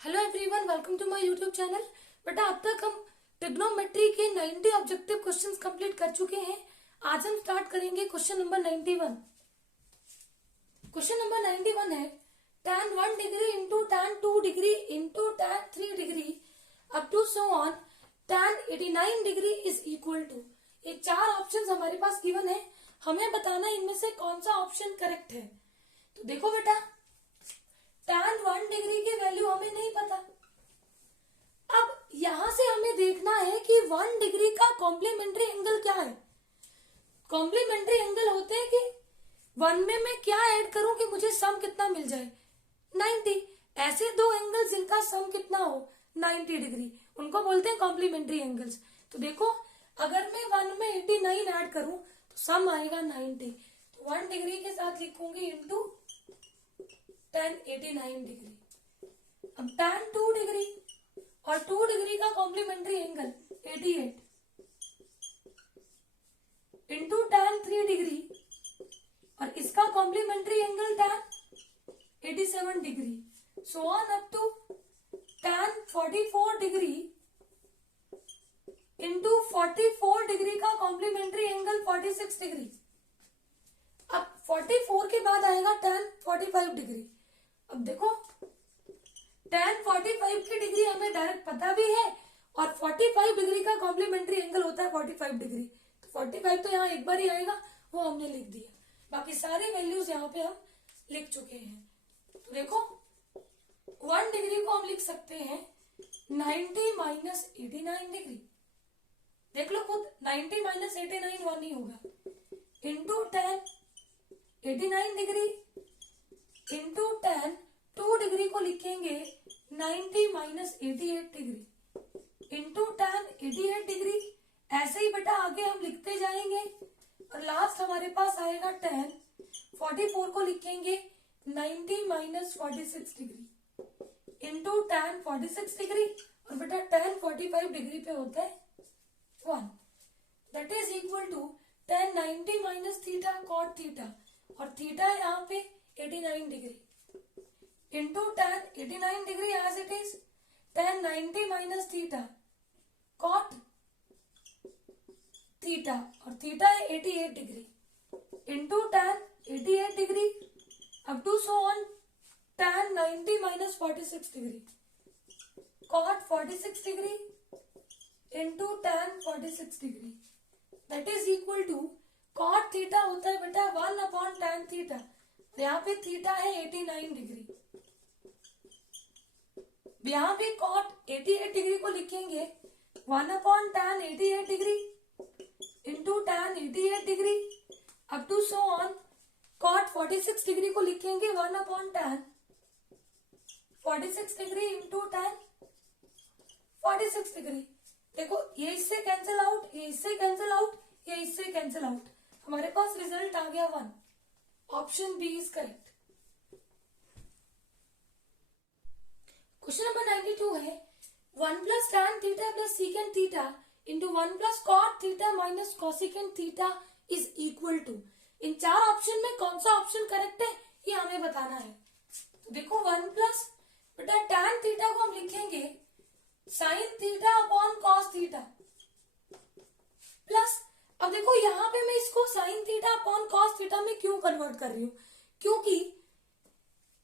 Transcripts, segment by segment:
Hello everyone, welcome to my YouTube channel. बेटा अब तक हम ट्रिग्नोमेट्री के 90 ऑब्जेक्टिव क्वेश्चंस कंप्लीट कर चुके हैं। आज हम स्टार्ट करेंगे क्वेश्चन नंबर 91। क्वेश्चन नंबर 91 है tan 1 degree into tan 2 degree into tan 3 degree up to so on tan 89 degree is equal to. ये चार ऑप्शंस हमारे पास गिवन है, हमें बताना इनमें से कौन सा ऑप्शन करेक्ट है। तो देखो बेटा, tan 1 डिग्री की वैल्यू हमें नहीं पता। अब यहां से हमें देखना है कि 1 डिग्री का कॉम्प्लीमेंट्री एंगल क्या है। कॉम्प्लीमेंट्री एंगल होते हैं कि 1 में मैं क्या ऐड करूं कि मुझे सम कितना मिल जाए, 90। ऐसे दो एंगल जिनका सम कितना हो 90 डिग्री, उनको बोलते हैं कॉम्प्लीमेंट्री एंगल्स। तो देखो, अगर मैं 1 में 89 ऐड करूं तो सम आएगा 90। तो 1 डिग्री के साथ लिखूंगी इंटू tan 89 डिग्री। अब tan 2 डिग्री और 2 डिग्री का complementary angle 88 into tan 3 degree और इसका complementary angle tan 87 degree, so on up to tan 44 degree into 44 degree का कॉम्प्लीमेंट्री एंगल 46 डिग्री। अब 44 के बाद आएगा tan 45 डिग्री। अब देखो, tan 45 की डिग्री हमें डायरेक्ट पता भी है और 45 डिग्री का कॉम्प्लीमेंट्री एंगल होता है 45 डिग्री। तो 45 तो यहाँ एक बार ही आएगा, वो हमने लिख दिया। बाकी सारी वैल्यूज यहाँ पे हम लिख चुके हैं। तो देखो, 1 डिग्री को हम लिख सकते हैं 90 माइनस 89 डिग्री। देख लो खुद, 90 माइनस 89 1 ही होगा, into tan 89 degree into tan 2 degree को लिखेंगे 90 minus 88 degree into tan 88 degree. ऐसे ही बेटा आगे हम लिखते जाएंगे और लास्ट हमारे पास आएगा tan 44 को लिखेंगे 90 minus 46 degree into tan 46 degree और बेटा tan 45 डिग्री पे होता है 1, that is equal to tan 90 minus theta cot theta और थीटा यहाँ पे 89 degree into tan 89 degree as it is tan 90 minus theta cot theta और थीटा है 88 degree into tan 88 degree up to so on tan 90 minus 46 degree cot 46 degree into tan 46 degree, that is equal to cot theta होता है बेटा 1 upon tan theta. तो यहाँ पे theta है 89 degree, यहाँ पे कॉट 88 डिग्री को लिखेंगे 1 upon tan 88 degree into tan 88 degree up to so on cot 46 degree को लिखेंगे 1 upon tan 46 degree into tan 46 degree. देखो, ये इससे कैंसिल आउट, ये इससे कैंसिल आउट, ये इससे कैंसिल आउट, हमारे पास रिजल्ट आ गया 1। Option B is correct. Question number 92 है 1 plus tan theta plus secant theta into 1 plus cot theta minus cosecant theta is equal to. इन चार ऑप्शन में कौन सा ऑप्शन करेक्ट है ये हमें बताना है। तो देखो, 1 प्लस बेटा tan थीटा को हम लिखेंगे sign theta upon cos theta plus, अब देखो यहाँ पे मैं इसको sign theta upon cos theta में क्यों कन्वर्ट कर रही हूँ, क्योंकि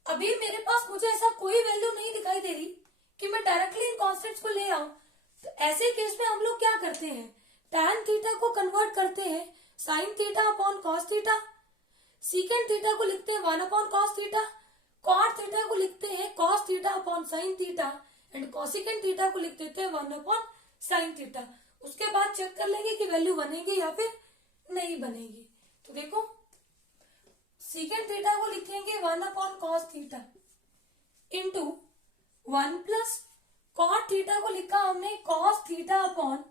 अभी मेरे पास मुझे ऐसा कोई वैल्यू नहीं दिखाई दे रही कि मैं डायरेक्टली इन कॉन्स्टेंट्स को ले आऊं। तो ऐसे केस में हम लोग क्या करते हैं, tan थीटा को कन्वर्ट करते हैं sine theta upon cos theta, secant theta को लिखते हैं 1 upon cos theta, cot theta को लिखते हैं cos theta upon sine theta and cosecant theta को लिख देते हैं 1 अपॉन साइन थीटा। उसके बाद चेक कर लेंगे कि वैल्यू बनेगी या फिर नहीं बनेगी। तो देखो, सीकेंट थीटा को लिखेंगे 1 upon cos theta into 1 plus cot theta को लिखा हमने cos theta upon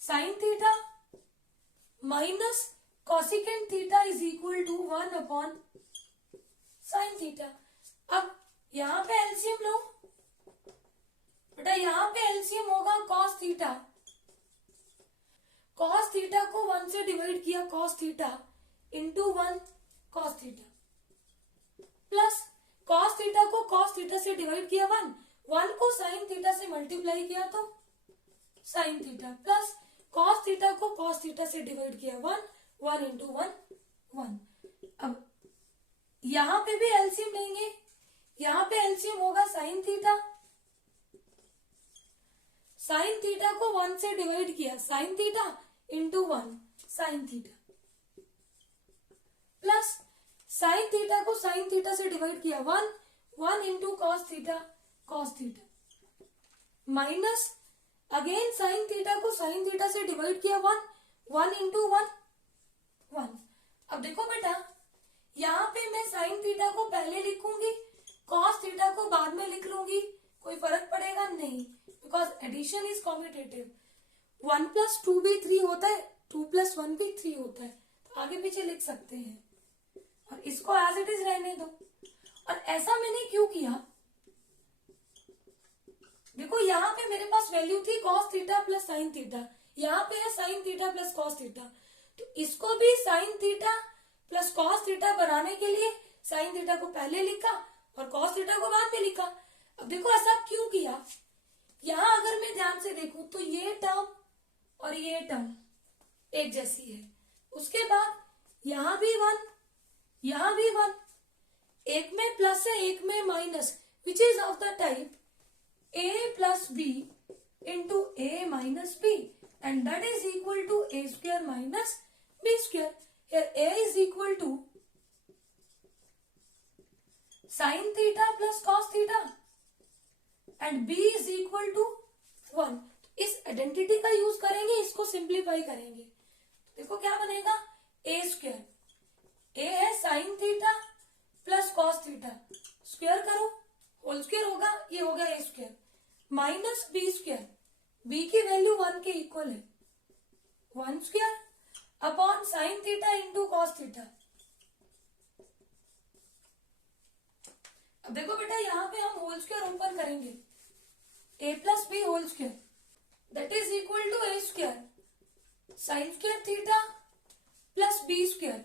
sine theta minus cosecant theta is equal to 1 upon sine theta. अब यहां पे एलसीएम लो बेटा, यहाँ पे एलसीएम होगा cos थीटा, cos थीटा को 1 से डिवाइड किया cos theta into 1 cos theta plus cos theta को कॉस थीटा से डिवाइड किया 1 को साइन थीटा से मल्टीप्लाई किया तो sine theta, plus cos theta को कॉस थीटा से डिवाइड किया 1 इंटू 1। अब यहां पे भी एलसीएम लेंगे, यहां पे एलसीएम होगा साइन थीटा, साइन थीटा को 1 से डिवाइड किया sign theta into 1 sine theta, plus sine theta को साइन थीटा से डिवाइड किया 1 into cos theta minus again sine theta को साइन थीटा से डिवाइड किया 1 इंटू 1। अब देखो बेटा, यहाँ पे मैं साइन थीटा को पहले लिखूंगी, कॉस थीटा को बाद में लिख लूंगी, कोई फर्क पड़ेगा नहीं, because addition is commutative. 1 plus 2 भी 3 होता है, 2 प्लस 1 भी 3 होता है, तो आगे पीछे लिख सकते हैं और इसको एज इट इज रहने दो। और ऐसा मैंने क्यों किया, देखो यहाँ पे मेरे पास वैल्यू थी cos theta plus sine theta, यहाँ पे है sine theta plus cos theta, तो इसको भी sine theta plus cos theta बनाने के लिए साइन थीटा को पहले लिखा और कॉस थीटा को बाद में लिखा। अब देखो ऐसा क्यों किया, यहाँ अगर मैं ध्यान से देखूं तो ये टर्म और ये टर्म एक जैसी है, उसके बाद यहाँ भी 1, यहाँ भी 1, एक में प्लस है एक में minus, which is of the type a plus b into a minus b, and that is equal to a square minus b square. Here a is equal to sin theta plus cos theta and b is equal to 1. इस identity का use करेंगे, इसको simplify करेंगे, देखो क्या बनेगा, a square, a है sin theta plus cos theta, square करो होल स्क्वायर होगा, ये हो गया a square minus B square, B की वैल्यू 1 के इक्वल है, 1 square upon sine theta into cos theta. अब देखो बेटा, यहाँ पे हम होल स्क्वायर ओपन करेंगे, a plus B whole square that is equal to a square sine square theta plus B square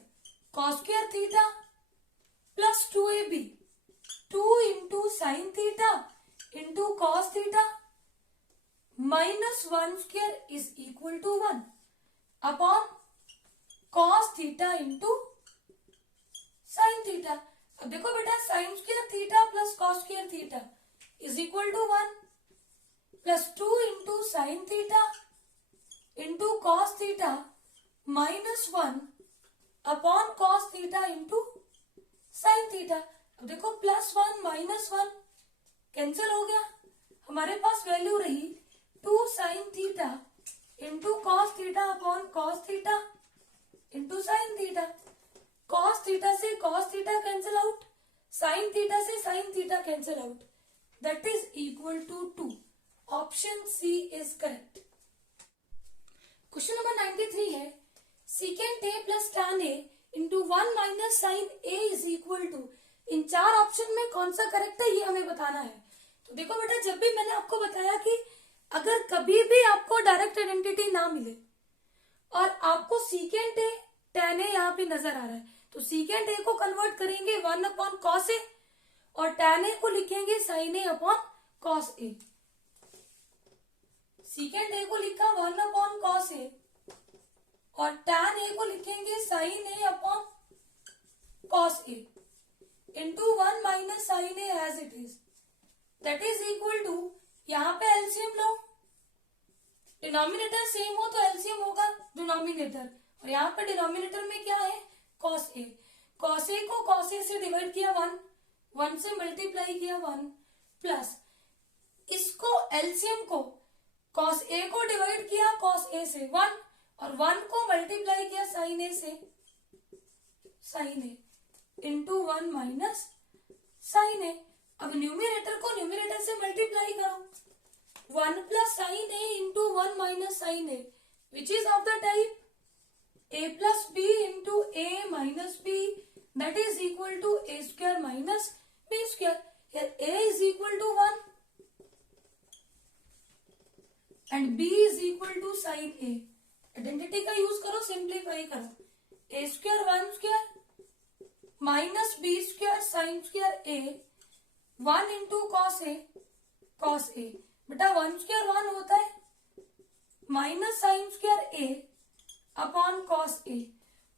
cos square theta plus 2ab, 2 into sine theta into cos theta minus 1 square is equal to 1 upon cos theta into sine theta. अब देखो बेटा, sine square theta plus cos square theta is equal to 1 plus 2 into sine theta into cos theta minus 1 upon cos theta into sine theta. अब देखो plus 1 minus 1 cancel हो गया, हमारे पास value रही 2 sine theta into cos theta upon cos theta into sine theta. Cos theta से cos theta cancel out, sine theta से sine theta cancel out, that is equal to 2। Option C is correct. Question number 93 है, secant A plus tan A into 1 minus sine A is equal to, इन 4 option में कौन सा correct है ये हमें बताना है। तो देखो बेटा, जब भी मैंने आपको बताया कि अगर कभी भी आपको डायरेक्ट आइडेंटिटी ना मिले और आपको सीकेंट ए टैन ए यहाँ पे नजर आ रहा है, तो सीकेंट ए को कन्वर्ट करेंगे 1 अपॉन कॉस ए और टैन ए को लिखेंगे sine A upon cos A. Secant A को लिखा 1 अपॉन कॉस ए और टैन ए को लिखेंगे sine A upon cos A into 1 minus sine A as it is, that is equal to, यहाँ पे एलसीएम लो, डिनोमिनेटर सेम हो तो एलसीएम होगा डिनोमिनेटर, और यहाँ पे डिनोमिनेटर में क्या है, कॉस ए। कॉस ए को कॉस ए से डिवाइड किया 1 से मल्टीप्लाई किया 1 प्लस इसको एलसीएम को कॉस ए को डिवाइड किया कॉस ए से 1 और 1 को मल्टीप्लाई किया साइन ए से sine A into 1 minus sine A. अब न्यूमिनेटर को न्यूमिनेटर से मल्टीप्लाई करो, 1 plus sine A into 1 minus sine A, which is of the type a plus B into A minus B, that is equal to A square minus B square. Here a is equal to 1 and b is equal to sin a। Identity का use करो, simplify करो, a square 1 square minus B square sine square a 1 into cos A, cos A, बेटा 1 square 1 होता है, minus sine square A upon cos A,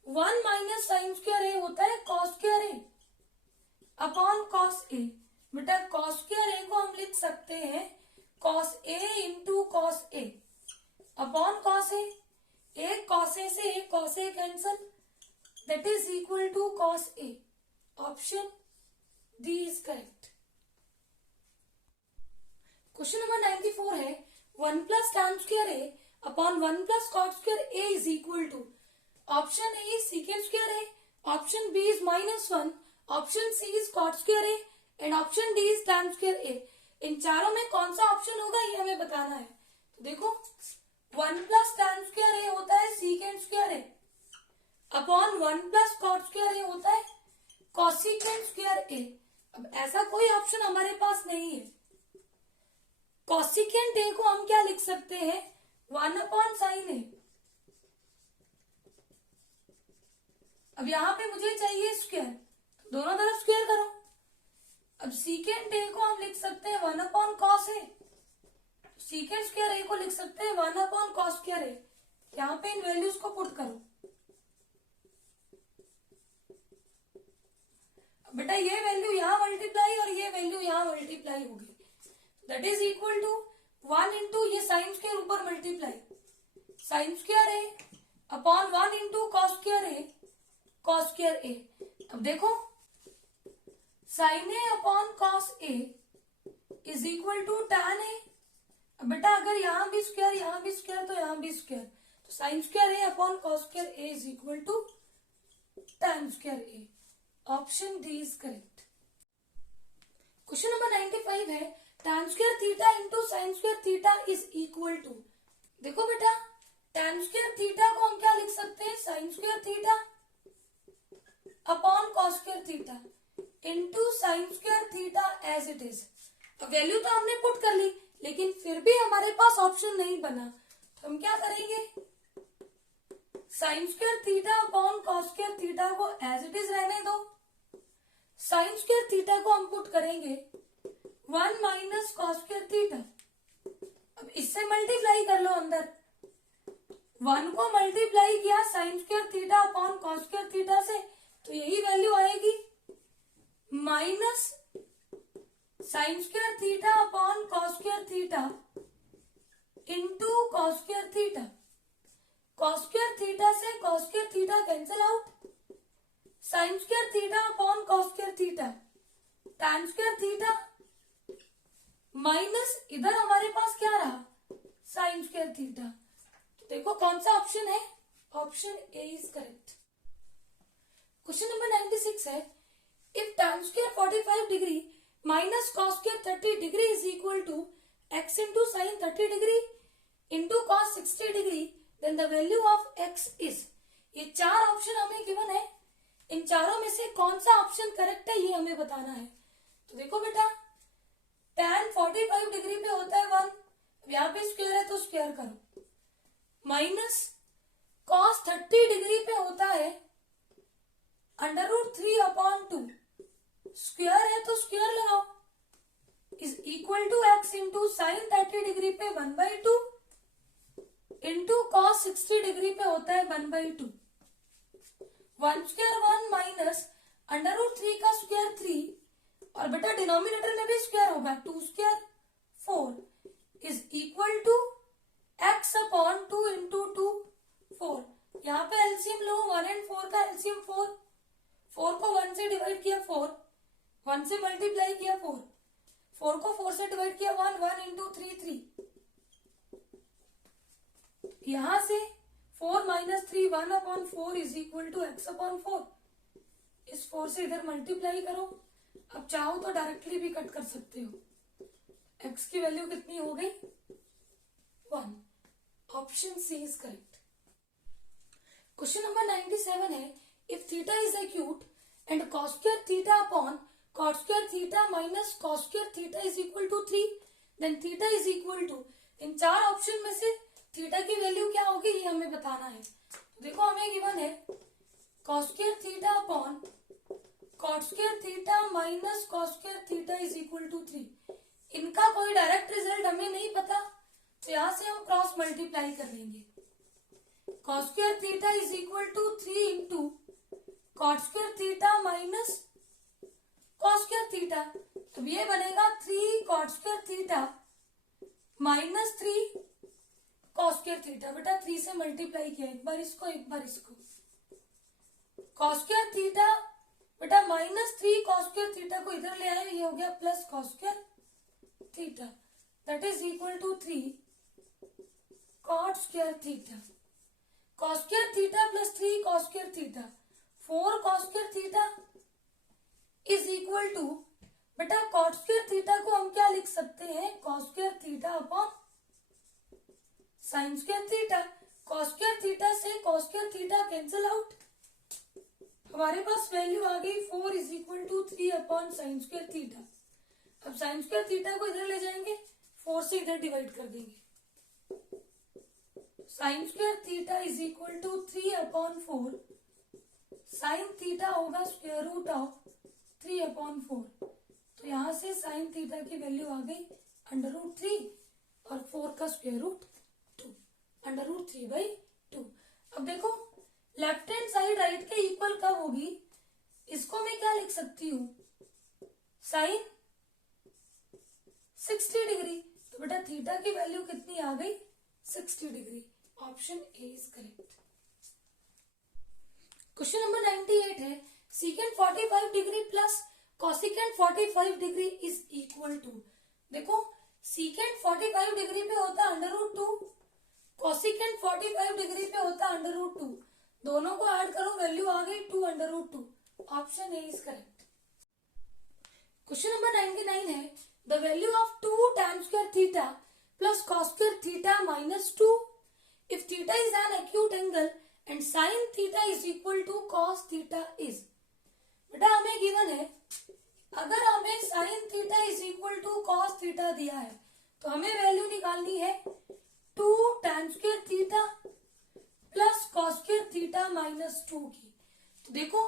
1 minus sine square A होता है cos square A upon cos A, बेटा cos square A को हम लिख सकते हैं cos A into cos A upon cos A, एक कॉस ए से एक cos A cancel, that is equal to cos A, option D is correct. Question number 94 है 1 plus tan square A upon 1 plus cot square A is equal to, option A is secant square A, option B is -1, option C is cot square A and option D is tan square A. इन चारों में कौन सा option होगा ये हमें बताना है। तो देखो 1 प्लस टैन स्क्वायर ए होता है secant square A upon 1 plus cot square A होता है कॉसिकेंट स्क्वायर ए। अब ऐसा कोई ऑप्शन हमारे पास नहीं है। कॉसिकेंट ए को हम क्या लिख सकते हैं 1 अपॉन साइन ए। अब यहां पे मुझे चाहिए स्क्वायर, तो दोनों तरफ स्क्वायर करो। अब सीकेंट ए को हम लिख सकते हैं 1 upon cos A, secant square A को लिख सकते हैं 1 अपॉन कॉस स्क्वायर ए। यहाँ पे इन वैल्यूज को पुट करो। बेटा ये वैल्यू यहाँ मल्टीप्लाई और ये वैल्यू यहाँ मल्टीप्लाई होगी, that is equal to 1 into ये साइन स्क्वायर ऊपर multiply, sine square A upon 1 into cos square A, cos square A. अब देखो sine A upon cos A is equal to tan A. अब बेटा अगर यहाँ भी स्क्वायर यहाँ भी स्क्वायर तो यहाँ भी स्क्वायर, तो sine square A upon cos square A is equal to tan square A, option D is correct. Question number 95 है tan square theta into sine square theta is equal to. देखो बेटा tan square theta को हम क्या लिख सकते हैं sine square theta upon cos square theta into sine square theta as it is. अब वैल्यू तो हमने पुट कर ली, लेकिन फिर भी हमारे पास ऑप्शन नहीं बना, तो हम क्या करेंगे sign square theta upon cos square theta को एज इट इज रहने दो। साइन स्क्वायर थीटा को हम पुट करेंगे 1 माइनस कॉस स्क्वायर थीटा। अब इससे मल्टीप्लाई कर लो, अंदर 1 को मल्टीप्लाई किया sine square theta upon cos square theta से, तो यही वैल्यू आएगी minus sine square theta upon cos square theta into cos square theta. Cos square theta से cos square theta cancel out, sine square theta upon cos square theta, tan square theta minus इधर हमारे पास क्या रहा sign square theta. तो देखो कौन सा option है, option A is correct. Question number 96 है if tan square 45 degree minus cos square 30 degree is equal to x into sine 30 degree into cos 60 degree then the value of x is. ये चार option हमें given है, इन चारों में से कौन सा ऑप्शन करेक्ट है ये हमें बताना है। तो देखो बेटा tan 45 डिग्री पे होता है 1, यहाँ पे स्क्वायर है तो स्क्वायर करो, माइनस cos 30 डिग्री पे होता है √3 अपॉन 2, स्क्वायर है तो स्क्वायर लगाओ, is equal to x into sine 30 degree पे 1/2 इंटू कॉस 60 डिग्री पे होता है 1/2। 1 स्क्वायर 1 माइनस √3 का स्क्वायर 3, और बेटा डिनोमिनेटर में भी स्क्वायर होगा 2 square 4 is equal to x upon 2 into 2 4। यहाँ पे एलसीएम लो, 1 और 4 का एलसीएम 4, 4 को 1 से डिवाइड किया 4, 1 से मल्टीप्लाई किया 4, 4 को 4 से डिवाइड किया 1, 1 इंटू 3 3। यहां से 4 minus 3 1 upon 4 is equal to x upon 4। इस 4 से इधर मल्टीप्लाई करो, अब चाहो तो डायरेक्टली भी कट कर सकते हो। x की वैल्यू कितनी हो गई 1, option C is correct. Question number 97 है if theta is acute and cos square theta upon cot square theta minus cos square theta is equal to 3 then theta is equal to. इन चार option में से theta की value क्या होगी ये हमें बताना है। तो देखो हमें गिवन है cos square theta upon cot square theta minus cos square theta is equal to 3। इनका कोई डायरेक्ट रिजल्ट हमें नहीं पता, तो यहां से हम क्रॉस मल्टीप्लाई कर लेंगे। Cos square theta is equal to 3 into cot square theta minus cos square theta. तो ये बनेगा 3 cot square theta minus 3 cos square theta. बेटा 3 से मल्टीप्लाई किया, एक बार इसको एक बार इसको। कॉस स्क्वायर थीटा बेटा माइनस 3 कॉस स्क्वायर थीटा को इधर ले आए, ये हो गया plus cos square theta, that is equal to 3 cot square theta. Cos square theta plus 3 cos square theta, 4 cos square theta is equal to, बेटा cot square theta को हम क्या लिख सकते हैं, cos square theta upon sine square theta. Cos square theta से cos square theta cancel out, हमारे पास वैल्यू आ गई 4 is equal to 3 upon sine square theta. अब साइन स्क्वायर थीटा को इधर ले जाएंगे, 4 से इधर डिवाइड कर देंगे। Sine square theta is equal to 3 upon 4, sine theta होगा स्क्वायर रूट ऑफ 3 अपॉन 4। तो यहां से साइन थीटा की वैल्यू आ गई अंडर रूट 3 और 4 का स्क्वायर रूट 2, अंडर रूट 3/2। अब देखो लेफ्ट हैंड साइड राइट के इक्वल कब होगी, इसको मैं क्या लिख सकती हूँ, साइन 60 डिग्री। तो बेटा थीटा की वैल्यू कितनी आ गई, 60 degree. Option A is correct. Question number 98 है, secant 45 degree plus cosecant 45 degree is equal to. देखो सीकेंट 45 डिग्री पे होता है अंडर रूट 2, कॉसिकेंट 45 डिग्री पे होता है अंडर रूट 2। दोनों को ऐड करो, वैल्यू आ गई 2 under root 2। Option A is correct. Question number 99 है, the value of 2 tan square theta plus cos square theta minus 2 if theta is an acute angle and sin theta is equal to cos theta is। बेटा हमें given है, अगर हमें sin theta is equal to cos theta दिया है तो हमें value निकालनी है 2 tan square theta plus cos square theta minus 2 की। तो देखो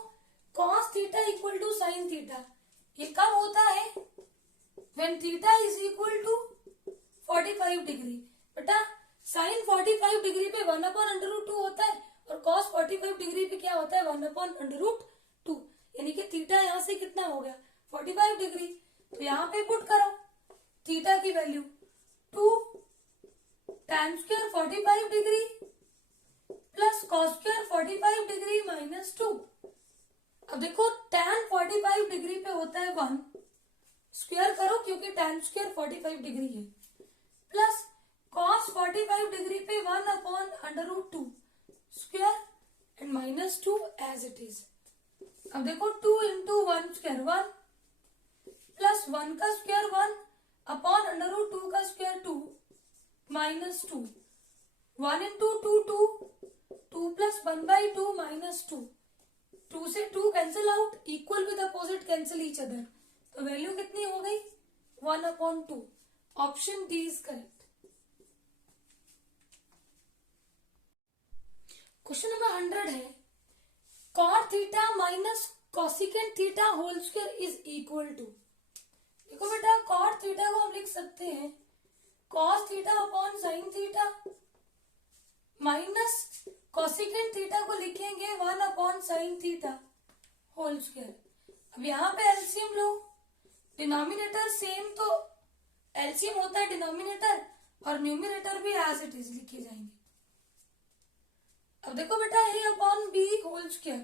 cos theta equal to sin theta, ये कब होता है, when theta is equal to 45 degree. बेटा साइन 45 डिग्री पे 1 अपॉन अंडर रूट 2 होता है और कॉस 45 डिग्री पे क्या होता है, 1 अपॉन अंडर रूट 2। यानी कि थीटा यहाँ से कितना हो गया, 45 डिग्री। तो यहाँ पे पुट करो थीटा की value 2 tan square 45 degree plus cos square 45 degree minus 2। अब देखो tan 45 डिग्री पे होता है 1, स्क्वायर करो क्योंकि tan स्क्वायर 45 डिग्री है, प्लस cos 45 डिग्री पे 1 upon under root 2 square and minus 2 as it is. अब देखो 2 इंटू 1 स्क्वायर 1 प्लस 1 का स्क्वायर 1 अपॉन अंडर रूट 2 का square 2 minus 2। 1 into 2 2, 2 plus 1/2 minus 2। 2 से 2 cancel out, equal with opposite cancel each other. तो value कितनी हो गई, 1 upon 2। Option D is correct. Question number 100 है, cot theta minus cosecant theta whole square is equal to. देखो बेटा cot theta को हम लिख सकते हैं cos theta upon sine theta minus cosecant theta को लिखेंगे 1 upon sine theta whole square. अब यहाँ पे एलसीएम लो, डिनोमिनेटर सेम तो एलसीएम होता है डिनोमिनेटर और न्यूमिनेटर भी एज इट इज लिखे जाएंगे। अब देखो बेटा a upon B whole square,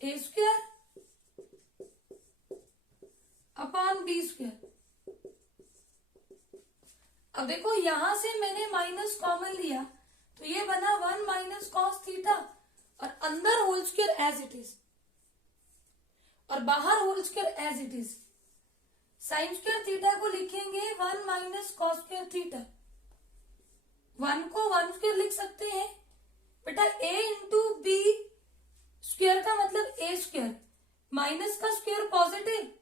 A square upon B square. अब देखो यहां से मैंने माइनस कॉमन लिया तो ये बना 1 माइनस कॉस थीटा और अंदर whole square as it is और बाहर whole square as it is. Sine square theta को लिखेंगे 1 माइनस कॉस स्क्वायर थीटा, 1 को 1 स्क्वायर लिख सकते हैं बेटा, a इंटू बी स्क्वायर का मतलब a स्क्वायर, माइनस का स्क्वायर पॉजिटिव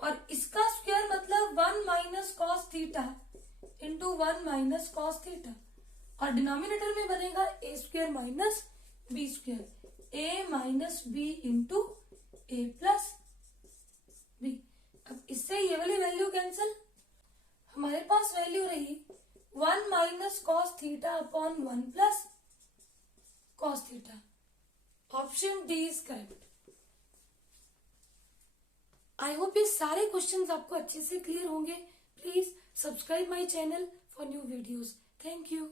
और इसका स्क्वायर मतलब 1 minus cos theta into 1 minus cos theta और डिनोमिनेटर में बनेगा a square minus B square, a minus B into A plus अब इससे ये वाली वैल्यू कैंसिल, हमारे पास वैल्यू रही 1 minus cos theta upon 1 plus cos theta. Option D is correct. I hope ये सारे क्वेश्चंस आपको अच्छे से क्लियर होंगे। Please subscribe my channel for new videos. Thank you.